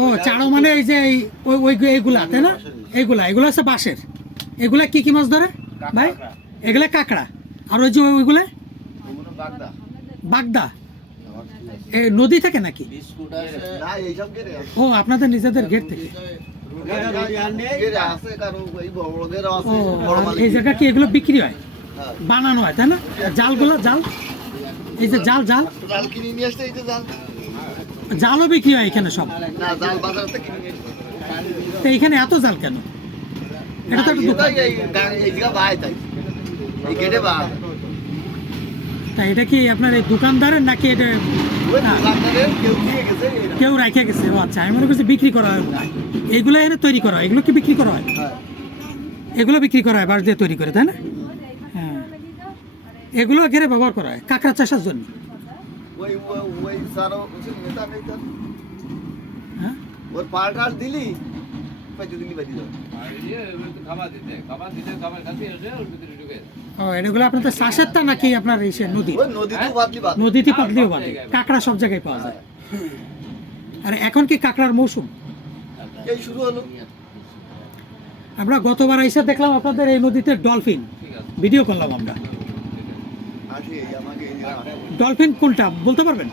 ও চাড়ো মানে এই যে এইগুলা তাই না? এগুলা হচ্ছে বাঁশের। এগুলা কি মাছ ধরে ভাই? এগুলা কাঁকড়া। আর ওই যে ওইগুলা বাগদা। এই নদী থেকে নাকি? ও আপনাদের নিজেদের গেট থেকে। এই জায়গা কি এগুলো বিক্রি হয়, বানানো হয় তাই না? জালগুলো জাল, এই যে জাল জালও বিক্রি হয় এখানে সব। তো এইখানে এত জাল কেন? এটা তো তাই এটা কি আপনার এই দোকানদারের নাকি এটা কেউ রেখে গেছে? ও আচ্ছা, আমি মনে করছি বিক্রি করা হয়। এইগুলো এনে তৈরি করা হয়, এগুলো কি বিক্রি করা হয়? এগুলো বিক্রি করা হয় বাঁশ দিয়ে তৈরি করে তাই না? হ্যাঁ, এগুলো ঘেরে ব্যবহার করা হয় কাঁকড়া চাষের জন্য। এগুলো আপনাদের চাষের তা নাকি আপনার নদীতে পাতলিও বাদে? কাঁকড়া সব জায়গায় পাওয়া যায়। আর এখন কি কাঁকড়ার মৌসুম? শুরু হলো। আমরা গতবার এসে দেখলাম আপনাদের এই নদীতে ডলফিন, ভিডিও করলাম আমরা। ডলফিন কোনটা বলতে পারবেন?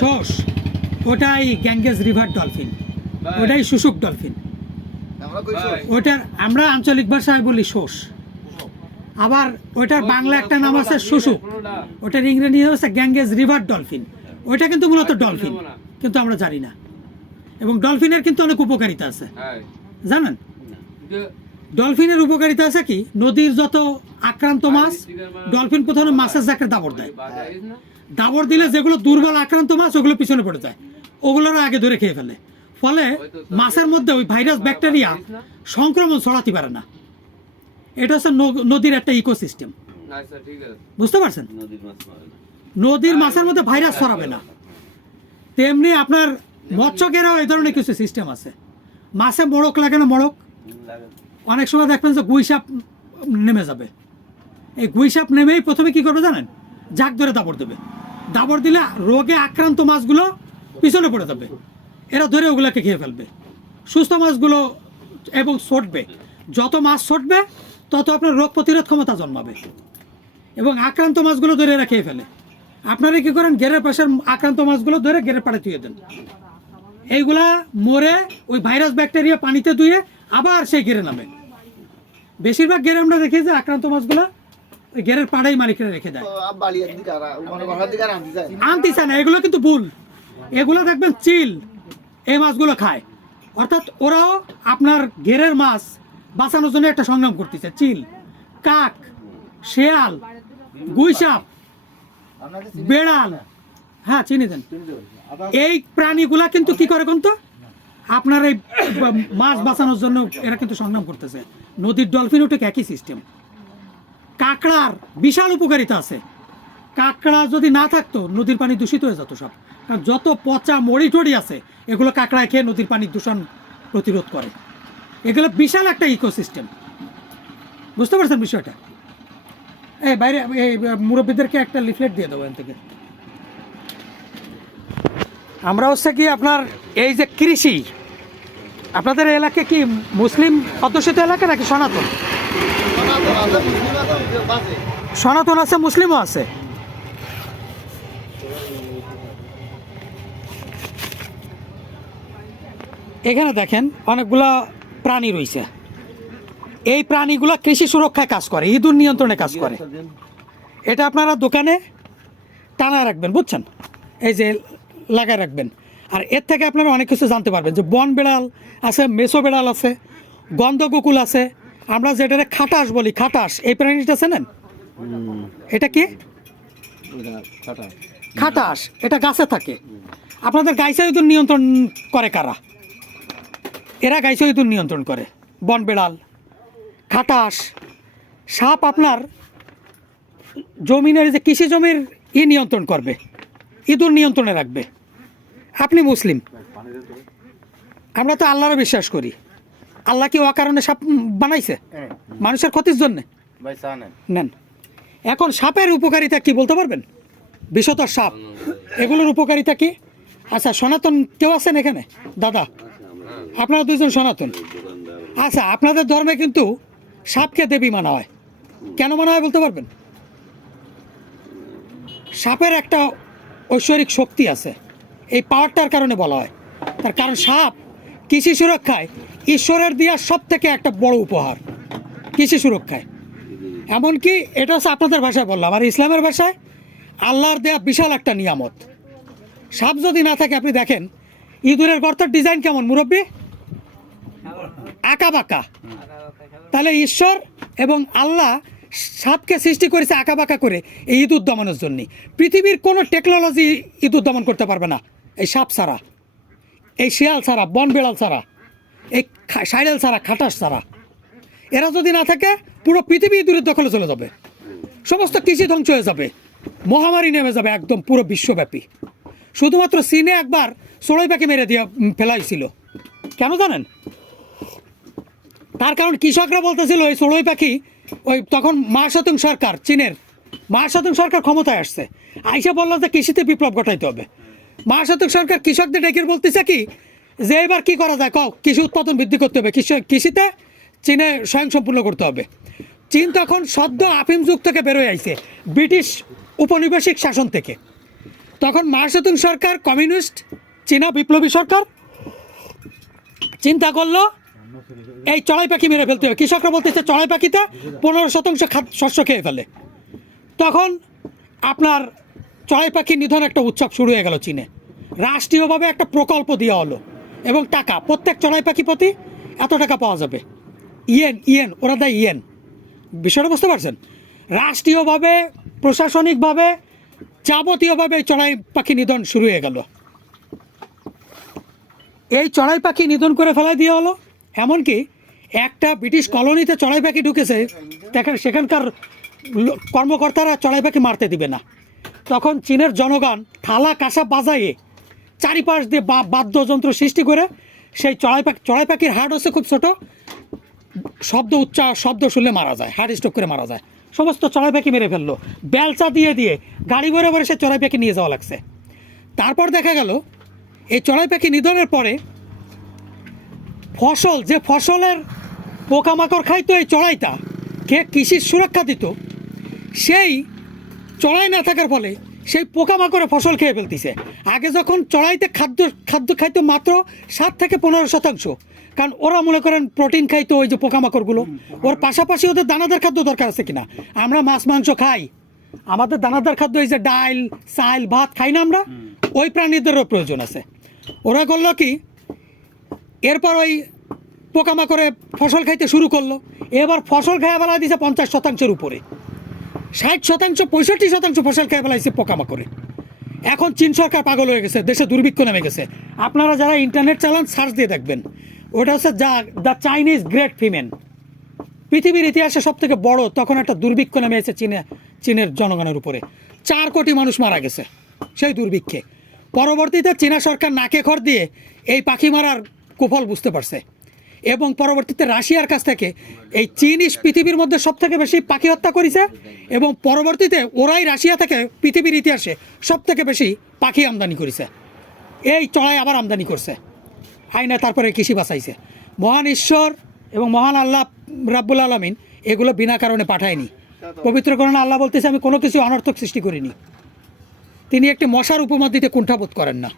শোষ, ওটাই গ্যাঙ্গেস রিভার ডলফিন, ওটাই শুশুক ডলফিন। ওটার আমরা আঞ্চলিক ভাষায় বলি শোষ। আবার ওইটার বাংলা একটা নাম আছে শুশুক, ওটার ইংরেজি হচ্ছে গ্যাঙ্গেস রিভার ডলফিন। ওইটা কিন্তু মূলত ডলফিন, কিন্তু আমরা জানি না। এবং ডলফিনের কিন্তু অনেক উপকারিতা আছে, জানেন? ডলফিনের উপকারিতা আছে কি, নদীর যত আক্রান্ত মাছ, ডলফিন প্রথমে মাছের জাকে দাবড় দেয়। দাবড় দিলে যেগুলো দুর্বল আক্রান্ত মাছ ওগুলো পিছনে পড়ে যায়, ওগুলোর আগে ধরে খেয়ে ফেলে। ফলে মাছের মধ্যে ওই ভাইরাস ব্যাকটেরিয়া সংক্রমণ ছড়াতে পারে না। এটা হচ্ছে নদীর একটা ইকোসিস্টেম, বুঝতে পারছেন? নদীর মাছের মধ্যে ভাইরাস ছড়াবে না। তেমনি আপনার মৎস্যকেরাও এই ধরনের কিছু সিস্টেম আছে। মাছে মোড়ক লাগে না? মোড়ক অনেক সময় দেখবেন যে গুইসাপ নেমে যাবে। এই গুইসাপ নেমেই প্রথমে কি করবে জানেন? জাক ধরে দাবড় দেবে। দাবড় দিলে রোগে আক্রান্ত মাছগুলো পিছনে পড়ে যাবে, এরা ধরে ওগুলোকে খেয়ে ফেলবে। সুস্থ মাছগুলো এবং ছুটবে, যত মাছ ছুটবে তত আপনার রোগ প্রতিরোধ ক্ষমতা জন্মাবে, এবং আক্রান্ত মাছগুলো ধরে এরা খেয়ে ফেলে। আপনারা কি করেন? গেরের পাশের আক্রান্ত মাছগুলো ধরে গেরের পাড়ে ধুয়ে দেন। এইগুলা মরে ওই ভাইরাস ব্যাকটেরিয়া পানিতে ধুয়ে আবার সেই গেরে নামে। বেশিরভাগ গেরে আমরা দেখি যে আক্রান্ত মাছগুলো ওই গেরের পাড়েই মালিকরা রেখে দেয়, আনতে চায় না। এগুলো কিন্তু ভুল। এগুলো দেখবেন চিল এই মাছগুলো খায়, অর্থাৎ ওরাও আপনার গেরের মাছ বাঁচানোর জন্য একটা সংগ্রাম করতেছে। চিল, কাক, শেয়াল, গুইসাপ, বেড়াল, হ্যাঁ চিনি দেন, এই প্রাণীগুলা কিন্তু কি করে কোন তো আপনার এই মাছ বাঁচানোর জন্য এরা কিন্তু সংগ্রাম করতেছে। নদীর ডলফিন ওটা একই সিস্টেম। কাঁকড়ার বিশাল উপকারিতা আছে। কাঁকড়া যদি না থাকতো নদীর পানি দূষিত হয়ে যেত সব। কারণ যত পচা মরি টড়ি আছে এগুলো কাঁকড়া খেয়ে নদীর পানির দূষণ প্রতিরোধ করে। এগুলো বিশাল একটা ইকোসিস্টেম, বুঝতে পারছেন বিষয়টা? এই বাইরে এই মুরব্বীদেরকে একটা লিফলেট দিয়ে দেবো এখান থেকে। আমরা হচ্ছে কি আপনার এই যে কৃষি, আপনাদের এলাকা কি মুসলিম অধ্যুষিত এলাকা নাকি সনাতন? সনাতন আছে, মুসলিমও আছে। এখানে দেখেন অনেকগুলা প্রাণী রয়েছে। এই প্রাণীগুলো কৃষি সুরক্ষায় কাজ করে, ইঁদুর নিয়ন্ত্রণে কাজ করে। এটা আপনারা দোকানে টানা রাখবেন, বুঝছেন? এই যে লাগায় রাখবেন। আর এর থেকে আপনারা অনেক কিছু জানতে পারবেন, যে বন বেড়াল আছে, মেসো বেড়াল আছে, গন্ধকুকুল আছে, আমরা যেটা খাটাস বলি। খাটাস এই প্রাণীটা চেনেন? এটা কি খাটাস? এটা গাছে থাকে। আপনাদের গাইছে ইঁদুর নিয়ন্ত্রণ করে কারা? এরা গাইছে ইঁদুর নিয়ন্ত্রণ করে। বন বেড়াল, খাটাস, সাপ আপনার জমিনের যে কৃষি জমির নিয়ন্ত্রণ করবে, ইঁদুর নিয়ন্ত্রণে রাখবে। আপনি মুসলিম, আমরা তো আল্লাহরে বিশ্বাস করি। আল্লাহ কি অকারণে সাপ বানাইছে মানুষের ক্ষতির জন্যে? নেন। এখন সাপের উপকারিতা কি বলতে পারবেন? বিষধর সাপ এগুলোর উপকারিতা কি? আচ্ছা, সনাতন কেউ আছেন এখানে? দাদা, আপনারা দুজন সনাতন। আচ্ছা, আপনাদের ধর্মে কিন্তু সাপকে দেবী মানা হয়, কেন মানা হয় বলতে পারবেন? সাপের একটা ঐশ্বরিক শক্তি আছে, এই পাওয়ারটার কারণে বলা হয়। তার কারণ সাপ কৃষি সুরক্ষায় ঈশ্বরের দেওয়া সব থেকে একটা বড় উপহার কৃষি সুরক্ষায়। এমনকি এটা হচ্ছে আপনাদের ভাষায় বললাম, আর ইসলামের ভাষায় আল্লাহর দেয়া বিশাল একটা নিয়ামত। সাপ যদি না থাকে, আপনি দেখেন ইঁদুরের গর্তের ডিজাইন কেমন মুরব্বী, আঁকা বাঁকা। তাহলে ঈশ্বর এবং আল্লাহ সাপকে সৃষ্টি করেছে আঁকা বাঁকা করে এই ইঁদুর দমনের জন্য। পৃথিবীর কোনো টেকনোলজি ইঁদুর দমন করতে পারবে না এই সাপ ছাড়া, এই শিয়াল ছাড়া, বন বিড়াল ছাড়া, এই সাইডেল ছাড়া, খাটাস ছাড়া। এরা যদি না থাকে পুরো পৃথিবী ইঁদুরের দখলে চলে যাবে, সমস্ত কৃষি ধ্বংস হয়ে যাবে, মহামারী নেমে যাবে একদম পুরো বিশ্বব্যাপী। শুধুমাত্র চীনে একবার চড়ুই পাখি মেরে দিয়ে ফেলাইছিল, কেন জানেন? তার কারণ কৃষকরা বলতেছিল ওই চড়ুই পাখি, ওই তখন মা সতুং সরকার, চীনের মা সতুং সরকার ক্ষমতায় আসছে, আইসা বললো যে কৃষিতে বিপ্লব ঘটাইতে হবে। মা সতুং সরকার কৃষকদের ডেকে বলতেছে কি যে এবার কি করা যায়, কৃষি উৎপাদন বৃদ্ধি করতে হবে, কৃষিতে চীনে স্বয়ংসম্পূর্ণ করতে হবে। চীন তখন সদ্য আফিম যুগ থেকে বেরোয় আইছে, ব্রিটিশ উপনিবেশিক শাসন থেকে। তখন মা সতুং সরকার কমিউনিস্ট চীনা বিপ্লবী সরকার চিন্তা করলো এই চড়াই পাখি মেরে ফেলতে হবে। কৃষকরা বলতেছে চড়াই পাখিতে 15% শস্য খেয়ে ফেলে। তখন আপনার চড়াই পাখি নিধন একটা উৎসব শুরু হয়ে গেল চীনে, রাষ্ট্রীয়ভাবে একটা প্রকল্প দেওয়া হলো এবং টাকা প্রত্যেক চড়াই পাখি প্রতি এত টাকা পাওয়া যাবে, ইয়েন ওরা দেয় ইয়েন। বিষয়টা বুঝতে পারছেন? রাষ্ট্রীয়ভাবে প্রশাসনিকভাবে যাবতীয়ভাবে এই চড়াই পাখি নিধন শুরু হয়ে গেল। এই চড়াই পাখি নিধন করে ফেলা দিয়ে হলো। এমনকি একটা ব্রিটিশ কলোনিতে চড়াই পাখি ঢুকেছে, দেখেন সেখানকার কর্মকর্তারা চড়াই পাখি মারতে দিবে না। তখন চীনের জনগণ থালা কাঁসা বাজাইয়ে চারিপাশ দিয়ে বাদ্যযন্ত্র সৃষ্টি করে সেই চড়াই পাখির হার্ট হচ্ছে খুব ছোটো, শব্দ শুনলে মারা যায়, হার্ট স্ট্রোক করে মারা যায়। সমস্ত চড়াই পাখি মেরে ফেললো, বেলচা দিয়ে দিয়ে গাড়ি ভরে ভরে সে চড়াই পাখি নিয়ে যাওয়া লাগছে। তারপর দেখা গেল এই চড়াই পাখি নিধনের পরে ফসল, যে ফসলের পোকামাকড় খাইতো এই চড়াইটা, কে কৃষির সুরক্ষা দিত, সেই চড়াই না থাকার ফলে সেই পোকামাকড়ে ফসল খেয়ে ফেলতেছে। আগে যখন চড়াইতে খাদ্য খাইতো মাত্র 7 থেকে 15%, কারণ ওরা মনে করেন প্রোটিন খাইতো ওই যে পোকামাকড়গুলো, ওর পাশাপাশি ওদের দানাদার খাদ্য দরকার আছে কিনা। আমরা মাছ মাংস খাই, আমাদের দানাদার খাদ্য এই যে ডাল চাল ভাত খাই না আমরা, ওই প্রাণীদেরও প্রয়োজন আছে। ওরা করলো কি, এরপর ওই পোকামাকড়ে ফসল খাইতে শুরু করলো। এবার ফসল খেয়ে বেলা দিয়েছে 50%-এর উপরে, 60%, 65% ফসল খেয়ে বেলাইছে পোকামাকড়ে। এখন চীন সরকার পাগল হয়ে গেছে, দেশে দুর্ভিক্ষ নেমে গেছে। আপনারা যারা ইন্টারনেট চালান সার্চ দিয়ে দেখবেন, ওটা হচ্ছে দ্য চাইনিজ গ্রেট ফিমেন। পৃথিবীর ইতিহাসে সব থেকে বড় তখন একটা দুর্ভিক্ষ নেমে এসেছে চীনের জনগণের উপরে। 4 কোটি মানুষ মারা গেছে সেই দুর্ভিক্ষে। পরবর্তীতে চীনা সরকার নাকে খড় দিয়ে এই পাখি মারার কুফল বুঝতে পারছে এবং পরবর্তীতে রাশিয়ার কাছ থেকে এই চীনই পৃথিবীর মধ্যে সব থেকে বেশি পাখি হত্যা করেছে এবং পরবর্তীতে ওরাই রাশিয়া থেকে পৃথিবীর ইতিহাসে সব থেকে বেশি পাখি আমদানি করেছে। এই চড়াই আবার আমদানি করছে আইনা, তারপরে কৃষি বাঁচাইছে। মহান ঈশ্বর এবং মহান আল্লাহ রাব্বুল আলামিন এগুলো বিনা কারণে পাঠায়নি। পবিত্র কোরআনে আল্লাহ বলতেছে আমি কোনো কিছু অনর্থক সৃষ্টি করিনি। তিনি একটি মশার উপমা দিতে কুণ্ঠাবোধ করেন না।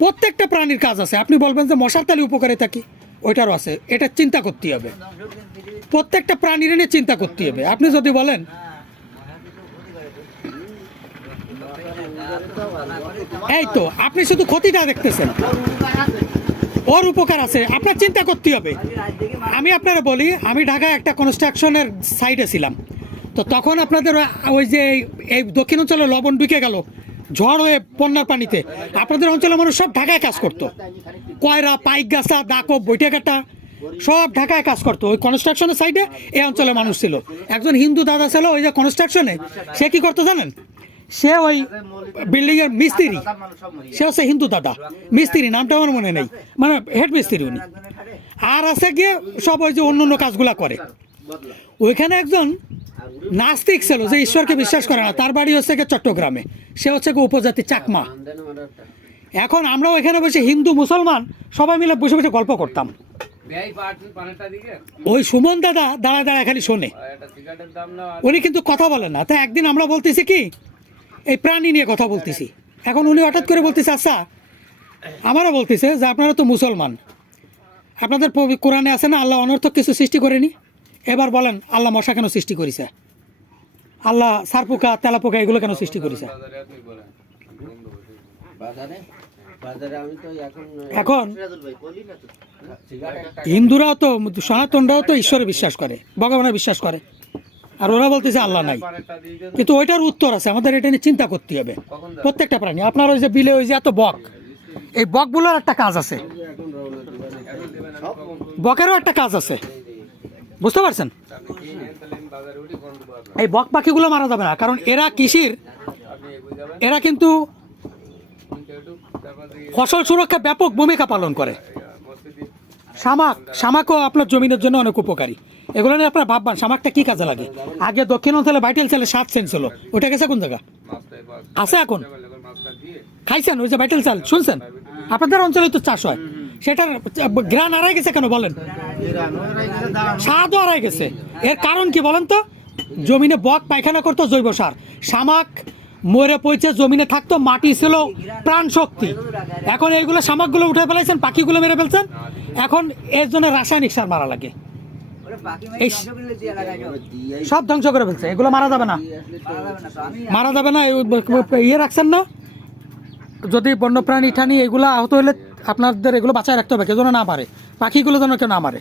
প্রত্যেকটা প্রাণীর কাজ আছে। আপনি বলবেন যে মশার তালে উপকারে থাকি, ওইটারও আছে, এটা চিন্তা করতে হবে। প্রত্যেকটা প্রাণীর নিয়ে চিন্তা করতে হবে। আপনি যদি বলেন এই তো আপনি শুধু ক্ষতিটা দেখতেছেন, ওর উপকার আছে, আপনার চিন্তা করতে হবে। আমি আপনারা বলি, আমি ঢাকায় একটা কনস্ট্রাকশনের সাইটে ছিলাম, তো তখন আপনাদের ওই যে এই দক্ষিণ অঞ্চলে লবণ ঢুকে গেল ঝড় হয়ে বন্যার পানিতে, আপনাদের অঞ্চলের মানুষ সব ঢাকায় কাজ করতো। কয়রা, পাইকগাছা, দাকব, বৈঠাঘাটা সব ঢাকায় কাজ করতো। ওই কনস্ট্রাকশনের সাইডে এই অঞ্চলের মানুষ ছিল। একজন হিন্দু দাদা ছিল ওই যে কনস্ট্রাকশনে, সে কি করতো জানেন? সে ওই বিল্ডিংয়ের মিস্ত্রি, সে হচ্ছে হিন্দু দাদা মিস্ত্রি, নামটা আমার মনে নেই, মানে হেড মিস্ত্রি উনি। আর আছে গিয়ে সব ওই যে অন্য অন্য কাজগুলা করে। ওইখানে একজন নাস্তিক ছিল যে ঈশ্বরকে বিশ্বাস করে না, তার বাড়ি হচ্ছে গিয়ে চট্টগ্রামে, সে হচ্ছে গিয়ে উপজাতি চাকমা। এখন আমরা ওইখানে বসে হিন্দু মুসলমান সবাই মিলে বসে বসে গল্প করতাম। ওই সুমন দাদা দাঁড়া দাঁড়া খালি শোনে, উনি কিন্তু কথা বলেন না। তা একদিন আমরা বলতেছি কি এই প্রাণী নিয়ে কথা বলতেছি, এখন উনি হঠাৎ করে বলতেছে আচ্ছা আমারও বলতেছে যে আপনারা তো মুসলমান, আপনাদের কোরআনে আছে না আল্লাহ অনর্থক কিছু সৃষ্টি করেনি, এবার বলেন আল্লাহ মশা কেন সৃষ্টি করেছে, আল্লাহ সারপোকা তেলাপোকা এগুলো কেন সৃষ্টি করেছে? এখন হিন্দুরাও তো সনাতনরাও তো ঈশ্বরে বিশ্বাস করে, ভগবানে বিশ্বাস করে, আর ওরা বলতেছে আল্লাহ নাই। কিন্তু ওইটার উত্তর আছে, আমাদের এটা নিয়ে চিন্তা করতে হবে। প্রত্যেকটা প্রাণী, আপনার ওই যে বিলে ওই যে এত বক, এই বকগুলোর একটা কাজ আছে, বকেরও একটা কাজ আছে, বুঝতে পারছেন? এই বক পাখিগুলো মারা যাবে না, কারণ এরা কৃষির, এরা কিন্তু ফসল সুরক্ষা ব্যাপক ভূমিকা পালন করে। শামাকও আপনার জমিনের জন্য অনেক উপকারী, এগুলো নিয়ে আপনার ভাববান শামাকটা কি কাজে লাগে। আগে দক্ষিণ অঞ্চলে বাইটেল চালে 7 সেন্ট ছিল, ওটা গেছে কোন জায়গা আছে এখন? খাইছেন ওই যে বাইটেল চাল, শুনছেন? আপনাদের অঞ্চলে তো চাষ হয়, সেটার গ্রান হারাই গেছে কেন বলেন? স্বাদও হারাই গেছে। এর কারণ কি বলেন তো? জমিনে বক পায়খানা করতো জৈব সার, শামাক মরে পড়ছে জমিনে থাকতো, মাটি ছিল প্রাণ শক্তি। এখন এইগুলো শামাকগুলো উঠে ফেলাইছেন, পাখিগুলো মেরে ফেলছেন, এখন এর জন্য রাসায়নিক সার মারা লাগে, এই সব ধ্বংস করে ফেলছে। এগুলো মারা যাবে না, মারা যাবে না। ইয়ে রাখছেন না, যদি বন্যপ্রাণী ঠানি এগুলো আহত হলে আপনাদের এগুলো বাঁচায় রাখতে হবে, কেউ যেন না মারে, পাখিগুলো যেন কেউ না মারে।